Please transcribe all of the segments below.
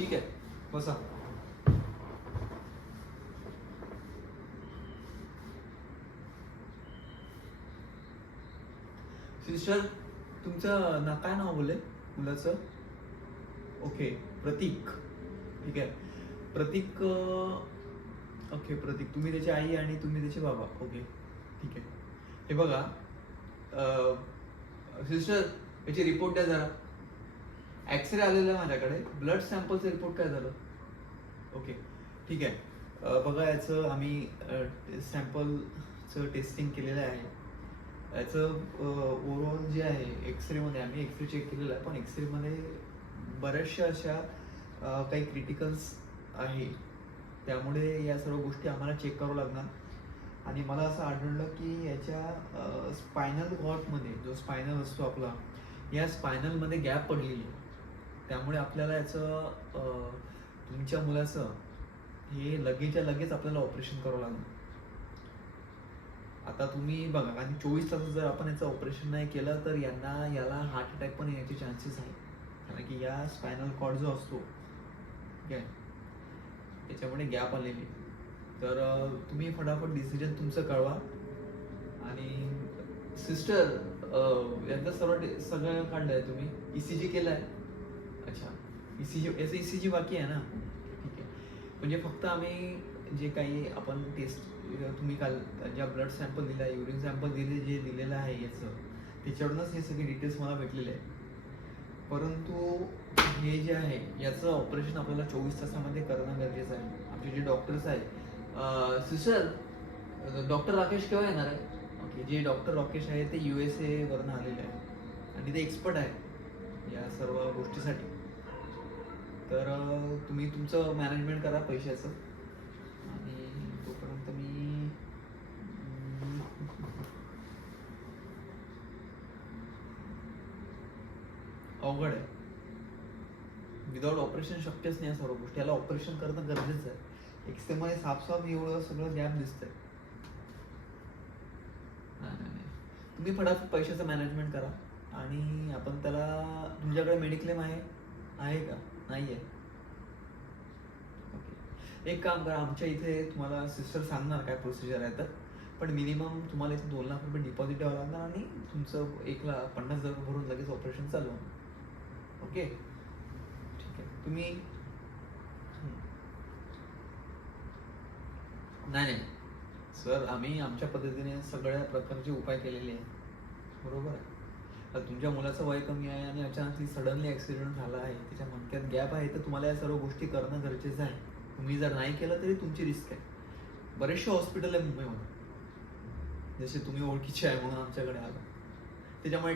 ठीक आहे, बसा. सिस्टर, तुमचं ना काय नाव बोलले मुलाचं? ओके, प्रतीक. ठीक आहे, प्रतीक. ओके प्रतीक, तुम्ही त्याची आई आणि तुम्ही त्याचे बाबा. ओके ठीक आहे. हे बघा सिस्टर, याची रिपोर्ट द्या जरा. एक्सरे आलेला आहे माझ्याकडे. ब्लड सॅम्पलचं रिपोर्ट काय झालं? ओके ठीक आहे. बघा याचं आम्ही सॅम्पलचं टेस्टिंग केलेलं आहे. याचं ओव्हरऑल जे आहे एक्सरेमध्ये आम्ही एक्सरे चेक केलेला आहे, पण एक्सरेमध्ये बऱ्याचशा अशा काही क्रिटिकल्स आहे. त्यामुळे या सर्व गोष्टी आम्हाला चेक करावं लागणार. आणि मला असं आढळलं की याच्या स्पायनल कॉर्डमध्ये, जो स्पायनल असतो आपला, या स्पायनलमध्ये गॅप पडलेली आहे. त्यामुळे आपल्याला याचं तुमच्या मुलाचं हे लगेचच्या लगेच आपल्याला ऑपरेशन करावं लागणार. आता तुम्ही बघा, आणि 24 तासात जर आपण याचं ऑपरेशन नाही केलं तर याला हार्ट अटॅक पण येण्याचे चान्सेस आहे. कारण की या स्पायनल कॉर्ड जो असतो ठीक आहे, त्याच्यामुळे गॅप आलेली. तर तुम्ही फटाफट डिसिजन तुमचं कळवा. आणि सिस्टर, याचं सगळं काढलं आहे तुम्ही? ECG केलं आहे? अच्छा, याचं ECG बाकी आहे ना? ठीक आहे. म्हणजे फक्त आम्ही जे काही आपण टेस्ट तुम्ही काल ज्या ब्लड सॅम्पल दिला, युरिन सॅम्पल जे दिलेलं आहे याचं, त्याच्यावरूनच हे सगळे डिटेल्स मला भेटलेले आहेत. परंतु हे जे आहे याचं ऑपरेशन आपल्याला 24 तासामध्ये करणं गरजेचं आहे. आमचे जे डॉक्टर्स आहेत, सिस्टर डॉक्टर राकेश केव्हा येणार आहे? ओके, जे डॉक्टर राकेश आहे ते USA वरून आलेले आहे आणि ते एक्सपर्ट आहे या सर्व गोष्टीसाठी. तर तुम्ही तुमचं मॅनेजमेंट करा पैशाचं. आणि तोपर्यंत मी अवघड आहे. विदाउट ऑपरेशन शक्यच नाही सर्व गोष्टी. याला ऑपरेशन करणं गरजेचं आहे. एक्सरेमध्ये साफ एवढं सगळं गॅप दिसतंय. नाही, तुम्ही फटाफट पैशाचं मॅनेजमेंट करा. आणि आपण त्याला, तुमच्याकडे मेडिक्लेम आहे का? नाही आहे. ओके, एक काम करा, आमच्या इथे तुम्हाला सिस्टर सांगणार काय प्रोसिजर आहे तर, पण मिनिमम तुम्हाला इथे 2 लाख रुपये डिपॉझिट द्यावं लागणार आणि तुमचं 1,50,000 भरून लगेच ऑपरेशन चालू होणार. ओके ठीक आहे. तुम्ही नाही सर, आम्ही आमच्या पद्धतीने सगळ्या प्रकारचे उपाय केलेले आहे. बरोबर आहे. तर तुमच्या मुलाचं वय कमी आहे आणि अचानक सडनली ॲक्सिडेंट झाला आहे, त्याच्या मणक्यात गॅप आहे, तर तुम्हाला या सर्व गोष्टी करणं गरजेचं आहे. तुम्ही जर नाही केलं तरी तुमची रिस्क आहे. बरेचसे हॉस्पिटल आहे मुंबईमध्ये, जसे तुम्ही ओळखीचे आहे म्हणून आमच्याकडे आला. त्याच्यामुळे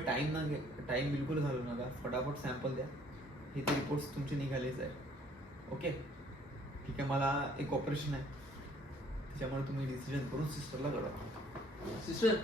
टाईम बिलकुल घालू नका. फटाफट सॅम्पल द्या. हे ते रिपोर्ट्स तुमचे निघालेच आहे. ओके ठीक आहे. मला एक ऑपरेशन आहे, त्याच्यामुळे तुम्ही डिसिजन करून सिस्टरला कळवा. सिस्टर